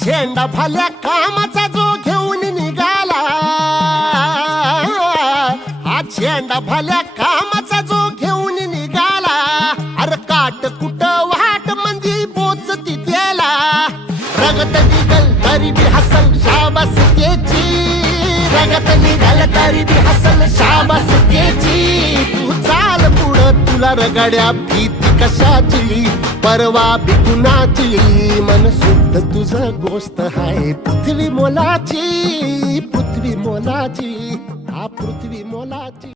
झेंडा भल्या कामाचा जो घेऊन निघाला, हा झेंडा भल्या कामाचा जो घेऊन निघाला, अरे काट कुट वाट मंदी पोचती त्याला, रगत निघल तरी बी हसल शाबास केची, रगत निघल तरी बी हसल शाबास केची, तू चाल पुढं तुला रगड्या भीती कशाची, परवा बी कुणाची, मन शुद्ध तुझं गोष्ट हाय पृथ्वी मोलाची, पृथ्वी मोलाची, हा पृथ्वी मोलाची.